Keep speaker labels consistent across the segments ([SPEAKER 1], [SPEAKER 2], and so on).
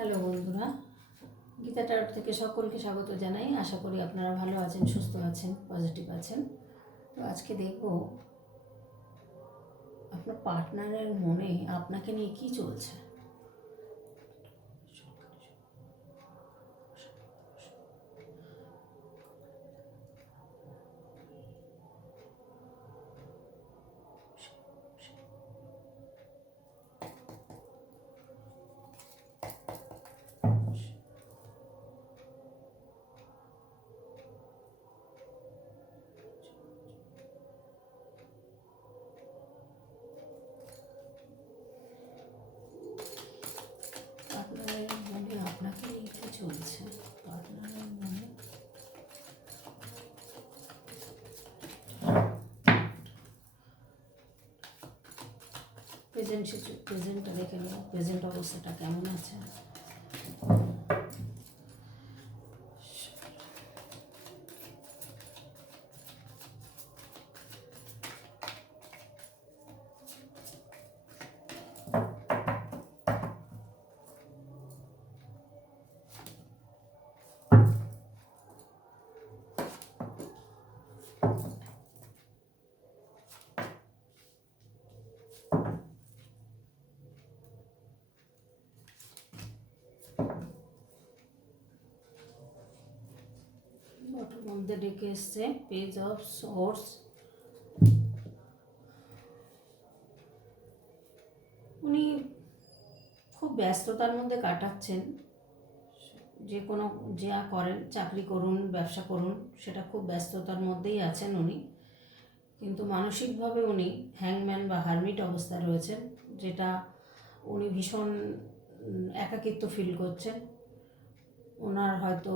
[SPEAKER 1] Hello বন্ধুরা, Gita tart থেকে সকলকে স্বাগত জানাই। আশা করি আপনারা ভালো আছেন, সুস্থ আছেন, পজিটিভ আছেন। তো আজকে দেখব আপনার পার্টনারের মনে আপনাকে নিয়ে কি চলছে পার্টনারের মনে আপনাকে নিয়ে কি চলছে পার্টনারের মনে প্রেজেন্ট প্রেজেন্টটা দেখে নিও প্রেজেন্ট অবস্থাটা কেমন আছে? ওটার মধ্যে ডেকে এসছে পেজ অফ সোর্স উনি খুব ব্যস্ততার মধ্যে কাটাচ্ছেন। যে কোনো, যা করেন, চাকরি করুন, ব্যবসা করুন, সেটা খুব ব্যস্ততার মধ্যেই আছেন উনি। কিন্তু মানসিকভাবে উনি হ্যাংম্যান বা হারমিট অবস্থায় রয়েছেন, যেটা উনি ভীষণ একাকিত্ব ফিল করছেন। ওনার হয়তো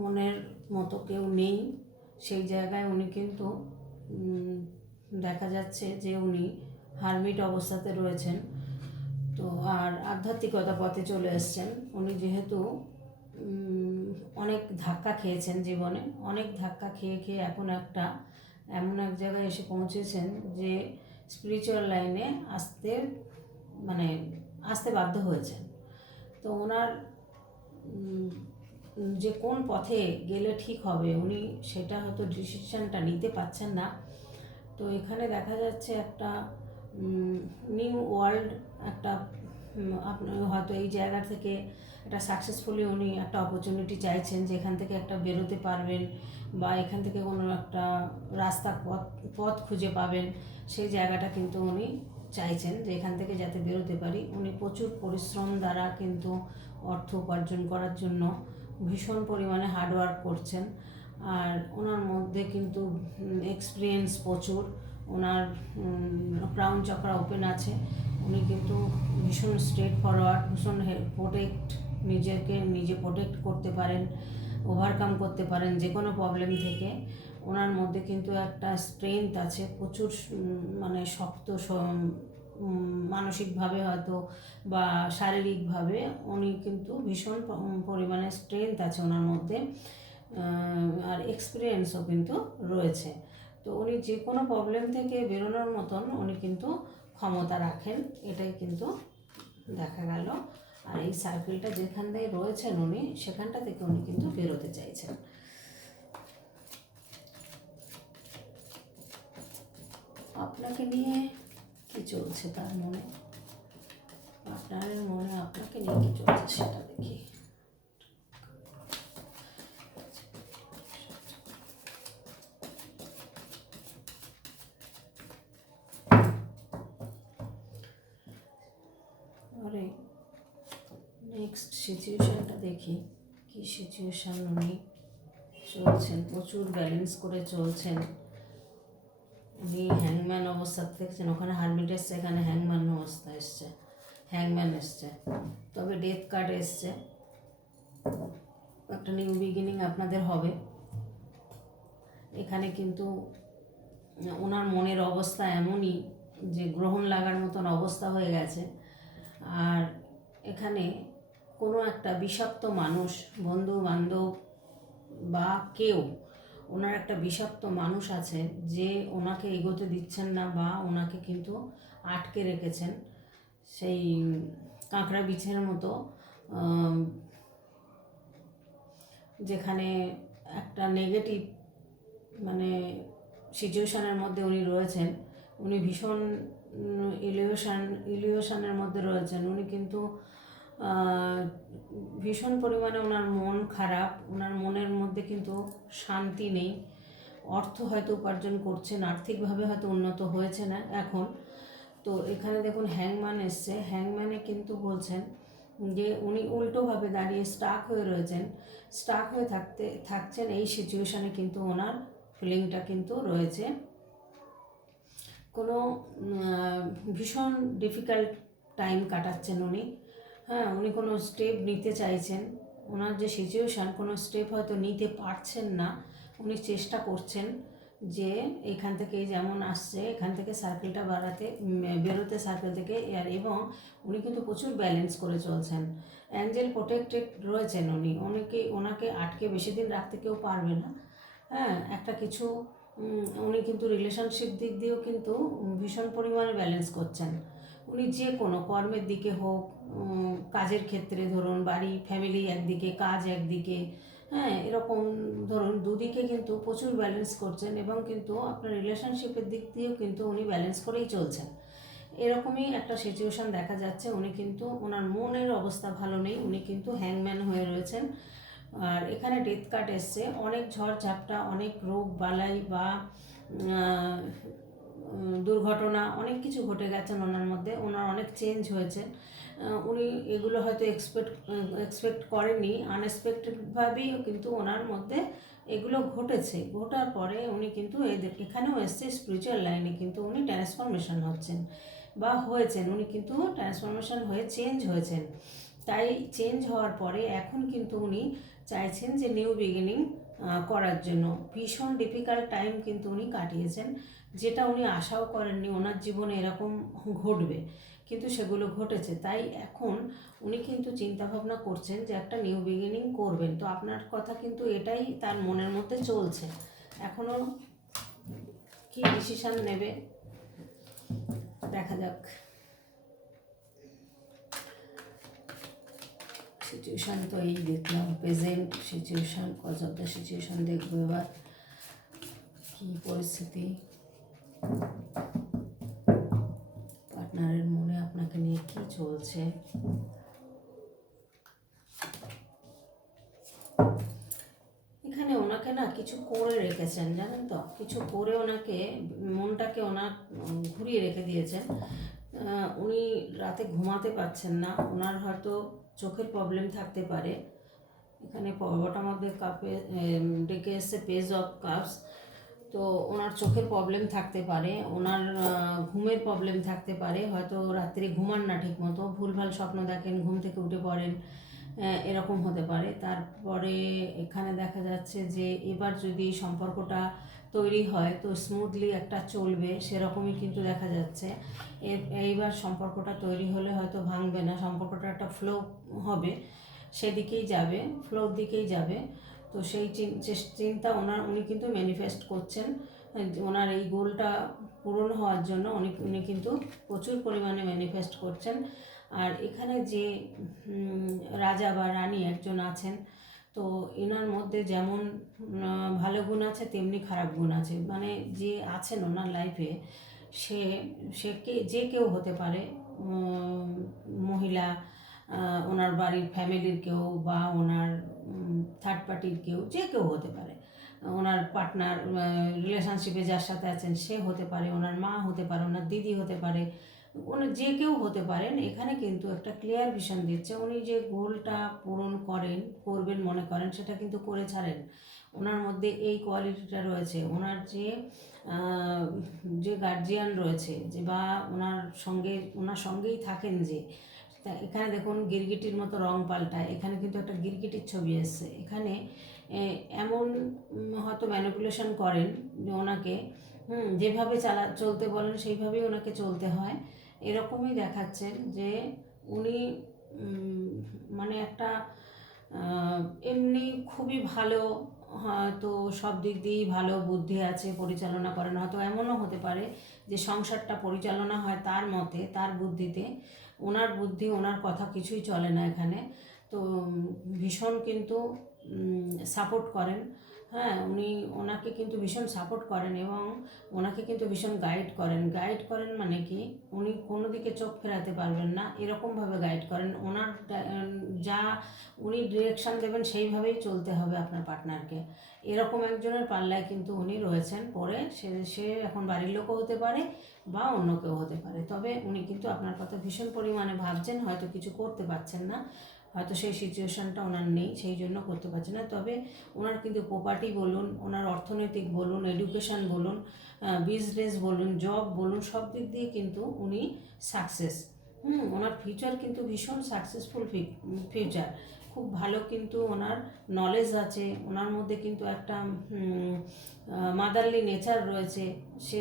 [SPEAKER 1] মনের মতো কেউ নেই। সেই জায়গায় উনি কিন্তু দেখা যাচ্ছে যে উনি হারমিট অবস্থাতে রয়েছেন। তো আর আধ্যাত্মিকতা পথে চলে এসছেন। উনি যেহেতু অনেক ধাক্কা খেয়েছেন জীবনে, অনেক ধাক্কা খেয়ে খেয়ে এখন একটা এমন এক জায়গায় এসে পৌঁছেছেন যে স্পিরিচুয়াল লাইনে আসতে মানে আসতে বাধ্য হয়েছেন। তো ওনার যে কোন পথে গেলে ঠিক হবে উনি সেটা হয়তো ডিসিশনটা নিতে পারছেন না। তো এখানে দেখা যাচ্ছে একটা নিউ ওয়ার্ল্ড একটা উম, আপনি হয়তো এই জায়গা থেকে একটা সাকসেসফুলি উনি একটা অপরচুনিটি চাইছেন যেখান থেকে একটা বেরোতে পারবেন বা এখান থেকে কোনো একটা রাস্তা পথ পথ খুঁজে পাবেন সেই জায়গাটা কিন্তু উনি চাইছেন যে এখান থেকে যাতে বেরোতে পারি। উনি প্রচুর পরিশ্রম দ্বারা কিন্তু অর্থ উপার্জন করার জন্য ভীষণ পরিমাণে হার্ডওয়ার্ক করছেন। আর ওনার মধ্যে কিন্তু এক্সপিরিয়েন্স প্রচুর। ওনার ক্রাউন চক্রা ওপেন আছে। উনি কিন্তু ভীষণ স্ট্রেট ফরওয়ার্ড ভীষণ প্রোটেক্ট নিজেকে, নিজে প্রোটেক্ট করতে পারেন ওভারকাম করতে পারেন যে কোনো প্রবলেম থেকে। ওনার মধ্যে কিন্তু একটা স্ট্রেংথ আছে, প্রচুর মানে শক্ত মানসিকভাবে হয়তো বা শারীরিকভাবে উনি কিন্তু ভীষণ পরিমাণে স্ট্রেংথ আছে ওনার মধ্যে আর এক্সপিরিয়েন্সও কিন্তু রয়েছে। তো উনি যে কোনো প্রবলেম থেকে বেরোনোর মতন উনি কিন্তু ক্ষমতা রাখেন, এটাই কিন্তু দেখা গেল। আর এই সার্কেলটা যেখান থেকে রয়েছেন উনি, সেখানটা থেকে উনি কিন্তু বেরোতে চাইছেন। আপনাকে নিয়ে কি চলছে তার মনে? আপনার মনে আপনাকে নিয়ে কি চলছে সেটা দেখি। নেক্সট সিচুয়েশানটা দেখি। কি সিচুয়েশান উনি চলছেন? প্রচুর ব্যালেন্স করে চলছেন। উনি হ্যাংম্যান অবস্থা দেখছেন, ওখানে হারমিট এসছে, এখানে হ্যাংম্যান অবস্থা এসছে হ্যাংম্যান এসছে। তবে ডেথ কার্ড এসছে। একটা নিউ বিগিনিং আপনাদের হবে। এখানে কিন্তু ওনার মনের অবস্থা এমনই যে গ্রহণ লাগার মতন অবস্থা হয়ে গেছে। আর এখানে কোনো একটা বিষাক্ত মানুষ বন্ধু বান্ধব বা কেউ ওনার একটা বিষাক্ত মানুষ আছে যে ওনাকে এগোতে দিচ্ছেন না বা ওনাকে কিন্তু আটকে রেখেছেন সেই কাঁকড়া বিছের মতো যেখানে একটা নেগেটিভ মানে সিচুয়েশনের মধ্যে উনি রয়েছেন। উনি ভীষণ ইলিউশন ইলিউশনের মধ্যে রয়েছেন। উনি কিন্তু ভীষণ পরিমাণে ওনার মন খারাপ। ওনার মনের মধ্যে কিন্তু শান্তি নেই। অর্থ হয়তো উপার্জন করছেন, আর্থিকভাবে হয়তো উন্নত হয়েছে না এখন। তো এখানে দেখুন হ্যাংম্যান এসছে। হ্যাংম্যানে কিন্তু বলছেন যে উনি উল্টোভাবে দাঁড়িয়ে স্টাক হয়ে রয়েছেন। স্টাক হয়ে থাকতে, থাকছেন এই সিচুয়েশানে কিন্তু ওনার ফিলিংটা কিন্তু রয়েছে। কোনো ভীষণ ডিফিকাল্ট টাইম কাটাচ্ছেন উনি। হ্যাঁ উনি কোনো স্টেপ নিতে চাইছেন। ওনার যে সিচুয়েশান কোনো স্টেপ হয়তো নিতে পারছেন না। উনি চেষ্টা করছেন যে এখান থেকে যেমন আসছে, এখান থেকে সার্কেলটা বাড়াতে বেরোতে সার্কেল থেকে আর এবং উনি কিন্তু প্রচুর ব্যালেন্স করে চলছেন। অ্যাঞ্জেল প্রোটেক্টেড রয়েছেন উনি। অনেকে, ওনাকে আটকে বেশি দিন রাখতে কেউ পারবে না। হ্যাঁ একটা কিছু উনি কিন্তু রিলেশনশিপ দিক দিয়েও কিন্তু ভীষণ পরিমাণে ব্যালেন্স করছেন। উনি যে কোনো কর্মের দিকে হোক কাজের ক্ষেত্রে ধরুন বাড়ি ফ্যামিলি একদিকে, কাজ একদিকে হ্যাঁ এরকম ধরুন দুদিকে কিন্তু প্রচুর ব্যালেন্স করছেন এবং কিন্তু আপনার রিলেশনশিপের দিক দিয়েও কিন্তু উনি ব্যালেন্স করেই চলছেন। এরকমই একটা সিচুয়েশন দেখা যাচ্ছে, উনি কিন্তু ওনার মনের অবস্থা ভালো নেই, উনি কিন্তু হ্যাংম্যান হয়ে রয়েছেন। আর এখানে ডেথ কার্ড এসছে, অনেক ঝড় ঝাপটা অনেক রোগ বালাই বা দুর্ঘটনা, অনেক কিছু ঘটে গেছেন ওনার মধ্যে, ওনার অনেক চেঞ্জ হয়েছে। উনি এগুলো হয়তো এক্সপেক্ট এক্সপেক্ট করেননি আনএক্সপেক্টেডভাবেই কিন্তু ওনার মধ্যে এগুলো ঘটেছে। ঘটার পরে উনি কিন্তু এখানেও এসছে স্পিরিচুয়াল লাইনে কিন্তু উনি ট্রান্সফরমেশন হচ্ছেন বা হয়েছেন। উনি কিন্তু ট্রান্সফরমেশন হয়ে চেঞ্জ হয়েছেন। তাই চেঞ্জ হওয়ার পরে এখন কিন্তু উনি চাইছেন যে নিউ বিগিনিং করার জন্য। ভীষণ ডিফিকাল্ট টাইম কিন্তু উনি কাটিয়েছেন, যেটা উনি আশাও করেননি ওনার জীবনে এরকম ঘটবে, কিন্তু সেগুলো ঘটেছে। তাই এখন উনি কিন্তু চিন্তা ভাবনা করছেন যে একটা নিউ বিগিনিং করবেন। তো আপনার কথা কিন্তু এটাই তার মনের মধ্যে চলছে। এখনও কি ডিসিশান নেবে? দেখা যাক। সিচুয়েশান তো এই দেখলাম প্রেজেন্ট সিচুয়েশান কজ সিচুয়েশান দেখব এবার, কী পরিস্থিতি? পার্টনারের মনে আপনাকে নিয়ে কী চলছে? এখানে ওনাকে না কিছু করে রেখেছেন, জানেন তো? কিছু করে ওনাকে, মনটাকে ওনার ঘুরিয়ে রেখে দিয়েছেন। উনি রাতে ঘুমাতে পারছেন না, ওনার হয়তো চোখের প্রবলেম থাকতে পারে। এখানে বটম অফ দ্য কাপে ডেকে এসছে পেজ অফ কাপস তো ওনার চোখের প্রবলেম থাকতে পারে, ওনার ঘুমের প্রবলেম থাকতে পারে। হয়তো রাত্রে ঘুমান না ঠিক মতো ভুলভাল স্বপ্ন দেখেন, ঘুম থেকে উঠে পড়েন এরকম হতে পারে। তারপরে এখানে দেখা যাচ্ছে যে এবার যদি সম্পর্কটা তৈরি হয়, তো স্মুথলি একটা চলবে, সেরকমই কিন্তু দেখা যাচ্ছে। এইবার সম্পর্কটা তৈরি হলে হয়তো ভাঙবে না, সম্পর্কটা একটা ফ্লো হবে, সেদিকেই যাবে ফ্লোর দিকেই যাবে। তো সেই চিন্তা ওনার, উনি কিন্তু ম্যানিফেস্ট করছেন, ওনার এই গোলটা পূরণ হওয়ার জন্য উনি উনি কিন্তু প্রচুর পরিমাণে ম্যানিফেস্ট করছেন। আর এখানে যে রাজা বা রানী একজন আছেন তো এনার মধ্যে যেমন ভালো গুণ আছে, তেমনি খারাপ গুণ আছে। মানে যে আছেন ওনার লাইফে সে সে কে, যে কেউ হতে পারে মহিলা ওনার বাড়ির ফ্যামিলির কেউ বা ওনার থার্ড পার্টির কেউ, যে কেউ হতে পারে। ওনার পার্টনার রিলেশনশিপে যার সাথে আছেন, সে হতে পারে, ওনার মা হতে পারে, ওনার দিদি হতে পারে। উনি যে কেউ হতে পারেন, এখানে কিন্তু একটা ক্লিয়ার ভিশন দিচ্ছে। উনি যে গোলটা পূরণ করেন, করবেন মনে করেন, সেটা কিন্তু করে ছাড়েন। ওনার মধ্যে এই কোয়ালিটিটা রয়েছে। ওনার যে যে গার্জিয়ান রয়েছে, যে বা ওনার সঙ্গে ওনার সঙ্গেই থাকেন যে, তা এখানে দেখুন গিরগিটির মতো রং পাল্টায়। এখানে কিন্তু একটা গিরগিটির ছবি এসছে। এখানে এমন হয়তো ম্যানিপুলেশন করেন যে ওনাকে, হুম, যেভাবে চালা, চলতে বলেন, সেইভাবেই ওনাকে চলতে হয়। এরকমই দেখাচ্ছেন যে উনি মানে একটা এমনি খুবই ভালো, হয়তো সব দিক দিয়েই ভালো বুদ্ধি আছে, পরিচালনা করেন, হয়তো এমনও হতে পারে যে সংসারটা পরিচালনা হয় তার মতে, তার বুদ্ধিতে। ওনার বুদ্ধি, ওনার কথা কিছুই চলে না এখানে। তো ভীষণ কিন্তু সাপোর্ট করেন। হ্যাঁ উনি ওনাকে কিন্তু ভীষণ সাপোর্ট করেন এবং ওনাকে কিন্তু ভীষণ গাইড করেন। গাইড করেন মানে কি? উনি কোনো দিকে চোখ ফেরাতে পারবেন না, এরকমভাবে গাইড করেন। ওনার যা উনি ডিরেকশন দেবেন সেইভাবেই চলতে হবে আপনার পার্টনারকে এরকম একজনের পাল্লায় কিন্তু উনি রয়েছেন, পরে সে সে এখন বাড়ির লোকও হতে পারে বা অন্য কেউ হতে পারে। তবে উনি কিন্তু আপনার কথা ভীষণ পরিমাণে ভাবছেন, হয়তো কিছু করতে পারছেন না। হয়তো সেই সিচুয়েশানটা ওনার নেই, সেই জন্য করতে পারছে না। তবে ওনার কিন্তু প্রপার্টি বলুন, ওনার অর্থনৈতিক বলুন এডুকেশান বলুন বিজনেস বলুন জব বলুন, সব দিক দিয়ে কিন্তু উনি সাকসেস হুম, ওনার ফিউচার কিন্তু ভীষণ সাকসেসফুল ফিউচার খুব ভালো কিন্তু ওনার নলেজ আছে। ওনার মধ্যে কিন্তু একটা মাদারলি নেচার রয়েছে। সে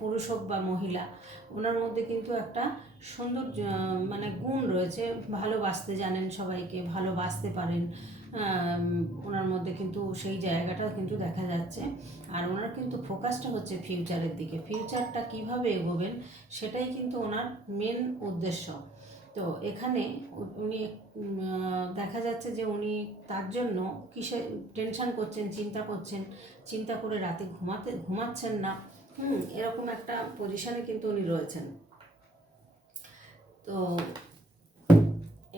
[SPEAKER 1] পুরুষ হোক বা মহিলা, ওনার মধ্যে কিন্তু একটা সুন্দর মানে গুণ রয়েছে। ভালোবাসতে জানেন সবাইকে, ভালোবাসতে পারেন। ওনার মধ্যে কিন্তু সেই জায়গাটা কিন্তু দেখা যাচ্ছে। আর ওনার কিন্তু ফোকাসটা হচ্ছে ফিউচারের দিকে। ফিউচারটা কীভাবে এগোবেন, সেটাই কিন্তু ওনার মেন উদ্দেশ্য। তো এখানে উনি দেখা যাচ্ছে যে উনি তার জন্য কিসে টেনশন করছেন, চিন্তা করছেন, চিন্তা করে রাতে ঘুমাতে, ঘুমাচ্ছেন না। হুম, এরকম একটা পজিশনে কিন্তু উনি রয়েছেন। তো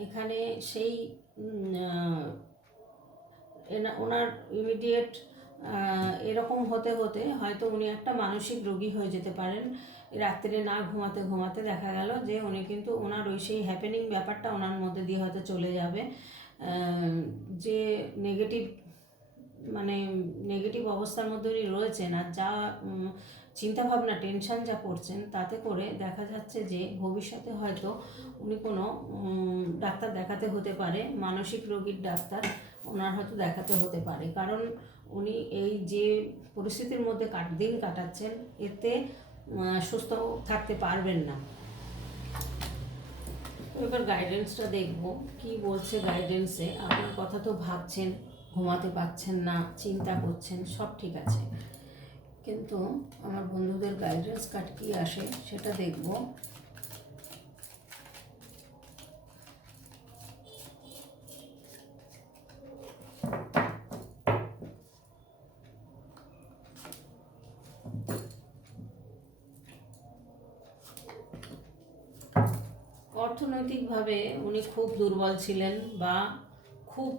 [SPEAKER 1] এখানে সেই ওনার ইমিডিয়েট এরকম হতে হতে হয়তো উনি একটা মানসিক রোগী হয়ে যেতে পারেন। রাত্রে না ঘুমাতে ঘুমাতে দেখা গেল যে উনি কিন্তু ওনার ওই সেই হ্যাপেনিং ব্যাপারটা ওনার মধ্যে দিয়ে হয়তো চলে যাবে। যে নেগেটিভ মানে নেগেটিভ অবস্থার মধ্যে উনি রয়েছেন আর যা চিন্তাভাবনা টেনশন যা করছেন তাতে করে দেখা যাচ্ছে যে ভবিষ্যতে হয়তো উনি কোনো ডাক্তার দেখাতে হতে পারে, মানসিক রোগীর ডাক্তার ওনার হয়তো দেখাতে হতে পারে। কারণ উনি এই যে পরিস্থিতির মধ্যে দিন কাটাচ্ছেন, এতে সুস্থ থাকতে পারবেন না। এবার গাইডেন্সটা দেখব, কি বলছে গাইডেন্সে আপনার কথা তো ভাবছেন, ঘুমাতে পারছেন না, চিন্তা করছেন, সব ঠিক আছে। কিন্তু আমার বন্ধুদের গাইডেন্স কার্ড কী আসে সেটা দেখব। অর্থনৈতিকভাবে উনি খুব দুর্বল ছিলেন বা খুব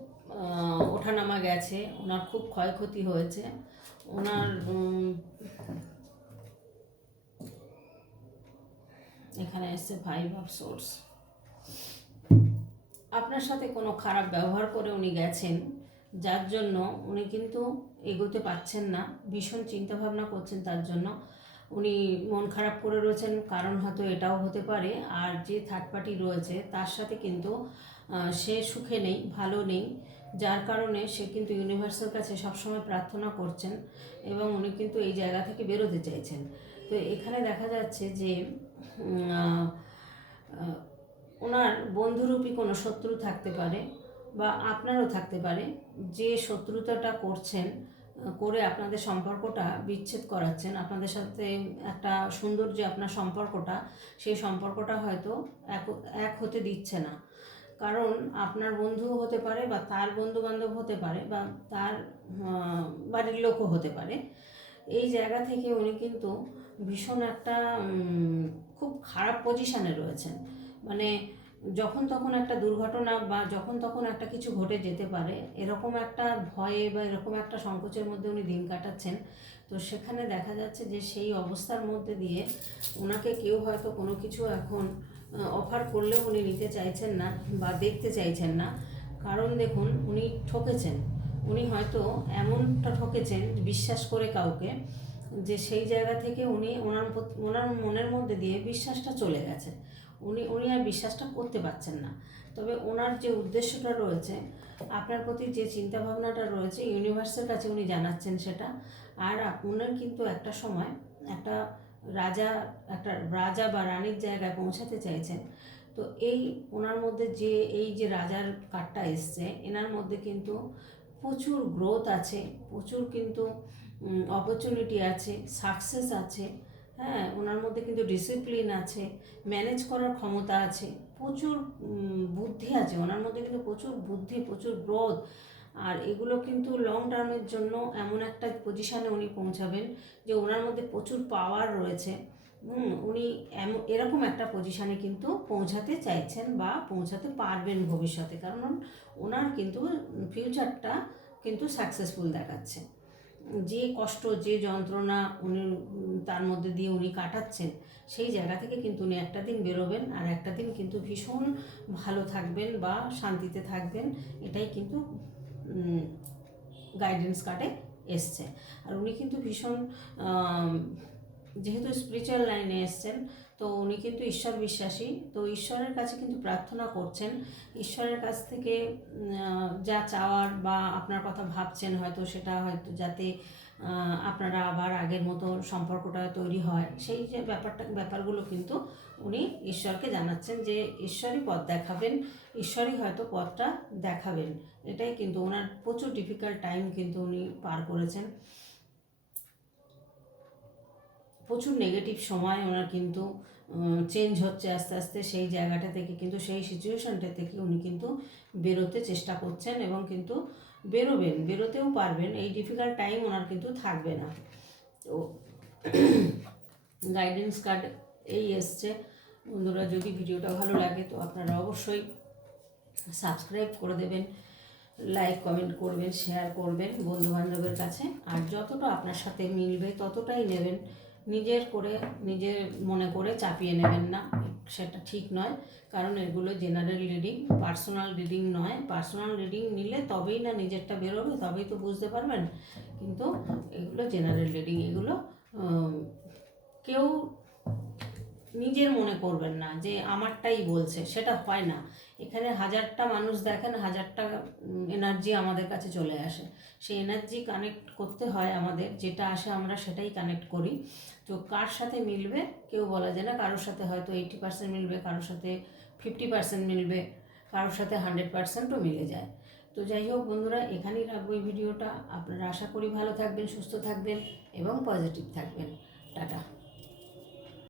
[SPEAKER 1] ওঠানামা গেছে, ওনার খুব ক্ষয়ক্ষতি হয়েছে। ওনার এখানে এসছে ফাইভ অফ সোর্স আপনার সাথে কোনো খারাপ ব্যবহার করে উনি গেছেন, যার জন্য উনি কিন্তু এগোতে পারছেন না, ভীষণ চিন্তাভাবনা করছেন তার জন্য। উনি মন খারাপ করে রয়েছেন, কারণ হয়তো এটাও হতে পারে। আর যে থার্ড পার্টি রয়েছে, তার সাথে কিন্তু সে সুখে নেই, ভালো নেই। যার কারণে সে কিন্তু ইউনিভার্সের কাছে সবসময় প্রার্থনা করছেন এবং উনি কিন্তু এই জায়গা থেকে বেরোতে চাইছেন। তো এখানে দেখা যাচ্ছে যে ওনার বন্ধুরূপী কোনো শত্রু থাকতে পারে বা আপনারও থাকতে পারে। যে শত্রুতাটা করছেন করে আপনাদের সম্পর্কটা বিচ্ছেদ করাচ্ছেন। আপনাদের সাথে একটা সুন্দর যে আপনার সম্পর্কটা, সেই সম্পর্কটা হয়তো এক এক হতে দিচ্ছে না। কারণ আপনার বন্ধুও হতে পারে বা তার বন্ধু বান্ধব হতে পারে বা তার বাড়ির লোকও হতে পারে। এই জায়গা থেকে উনি কিন্তু ভীষণ একটা খুব খারাপ পজিশানে রয়েছেন। মানে যখন তখন একটা দুর্ঘটনা বা যখন তখন একটা কিছু ঘটে যেতে পারে, এরকম একটা ভয়ে বা এরকম একটা সংকোচের মধ্যে উনি দিন কাটাচ্ছেন। তো সেখানে দেখা যাচ্ছে যে সেই অবস্থার মধ্যে দিয়ে ওনাকে কেউ হয়তো কোনো কিছু এখন অফার করলেও উনি নিতে চাইছেন না বা দেখতে চাইছেন না। কারণ দেখুন, উনি ঠকেছেন। উনি হয়তো এমনটা ঠকেছেন, বিশ্বাস করে কাউকে, যে সেই জায়গা থেকে উনি ওনার ওনার মনের মধ্যে দিয়ে বিশ্বাসটা চলে গেছে। উনি উনি আর বিশ্বাসটা করতে পারছেন না। তবে ওনার যে উদ্দেশ্যটা রয়েছে, আপনার প্রতি যে চিন্তাভাবনাটা রয়েছে, ইউনিভার্সের কাছে উনি জানাচ্ছেন সেটা। আর আপনার কিন্তু একটা সময় একটা রাজা একটা রাজা বা রানীর জায়গায় পৌঁছাতে চাইছেন। তো এই ওনার মধ্যে যে, এই যে রাজার কার্ডটা এসছে, এনার মধ্যে কিন্তু প্রচুর গ্রোথ আছে, প্রচুর কিন্তু অপরচুনিটি আছে সাকসেস আছে। হ্যাঁ ওনার মধ্যে কিন্তু ডিসিপ্লিন আছে ম্যানেজ করার ক্ষমতা আছে, প্রচুর বুদ্ধি আছে, ওনার মধ্যে কিন্তু প্রচুর বুদ্ধি, প্রচুর গ্রোথ আর এগুলো কিন্তু লং টার্মের জন্য এমন একটা পজিশানে উনি পৌঁছাবেন যে ওনার মধ্যে প্রচুর পাওয়ার রয়েছে। উনি এমন এরকম একটা পজিশানে কিন্তু পৌঁছাতে চাইছেন বা পৌঁছাতে পারবেন ভবিষ্যতে, কারণ ওনার কিন্তু ফিউচারটা কিন্তু সাকসেসফুল দেখাচ্ছে। যে কষ্ট, যে যন্ত্রণা উনি, তার মধ্যে দিয়ে উনি কাটাচ্ছেন, সেই জায়গা থেকে কিন্তু উনি একটা দিন বেরোবেন আর একটা দিন কিন্তু ভীষণ ভালো থাকবেন বা শান্তিতে থাকবেন। এটাই কিন্তু গাইডেন্স কার্ডে এসছে। আর উনি কিন্তু ভীষণ যেহেতু স্পিরিচুয়াল লাইনে এসছেন তো উনি কিন্তু ঈশ্বর বিশ্বাসী। তো ঈশ্বরের কাছে কিন্তু প্রার্থনা করছেন। ঈশ্বরের কাছ থেকে যা চাওয়ার বা আপনার কথা ভাবছেন হয়তো সেটা হয়তো যাতে আপনারা আবার আগের মতো সম্পর্কটা তৈরি হয়। সেই যে ব্যাপারটা, ব্যাপারগুলো কিন্তু উনি ঈশ্বরকে জানাচ্ছেন যে ঈশ্বরই পথ দেখাবেন, ঈশ্বরই হয়তো পথটা দেখাবেন। এটাই কিন্তু ওনার প্রচুর ডিফিকাল্ট টাইম কিন্তু উনি পার করেছেন। প্রচুর নেগেটিভ সময় ওনার কিন্তু চেঞ্জ হচ্ছে আস্তে আস্তে সেই জায়গাটা থেকে, কিন্তু সেই সিচুয়েশনটা থেকে উনি কিন্তু বেরোতে চেষ্টা করছেন এবং কিন্তু বেরোবেন, বেরোতেও পারবেন। এই ডিফিকাল্ট টাইম ওনার কিন্তু থাকবে না। তো গাইডেন্স কার্ড এই এসছে। বন্ধুরা, যদি ভিডিওটা ভালো লাগে তো আপনারা অবশ্যই সাবস্ক্রাইব করে দেবেন লাইক কমেন্ট করবেন শেয়ার করবেন বন্ধু বান্ধবের কাছে। আর যতটা আপনার সাথে মিলবে ততটাই নেবেন। নিজের করে, নিজের মনে করে চাপিয়ে নেবেন না। সেটা ঠিক নয়, কারণ এগুলো জেনারেল রিডিং পার্সোনাল রিডিং নয়। পার্সোনাল রিডিং নিলে তবেই না নিজেরটা বেরোবে, তবেই তো বুঝতে পারবেন। কিন্তু এগুলো জেনারেল রিডিং এগুলো নিজের মনে করবেন না যে আমারটাই বলছে, সেটা হয় না। এখানে হাজারটা মানুষ দেখেন, হাজারটা এনার্জি আমাদের কাছে চলে আসে। সেই এনার্জি কানেক্ট করতে হয় আমাদের, যেটা আসে আমরা সেটাই কানেক্ট করি। তো কার সাথে মিলবে, কেউ বলা যায় না। কারোর সাথে হয়তো এইটি পার্সেন্ট মিলবে, কারোর সাথে ফিফটি পার্সেন্ট মিলবে, কারোর সাথে হান্ড্রেড পার্সেন্টও মিলে যায়। তো যাই হোক বন্ধুরা, এখানেই রাখব এই ভিডিওটা। আপনারা আশা করি ভালো থাকবেন, সুস্থ থাকবেন এবং পজিটিভ থাকবেন। টাটা।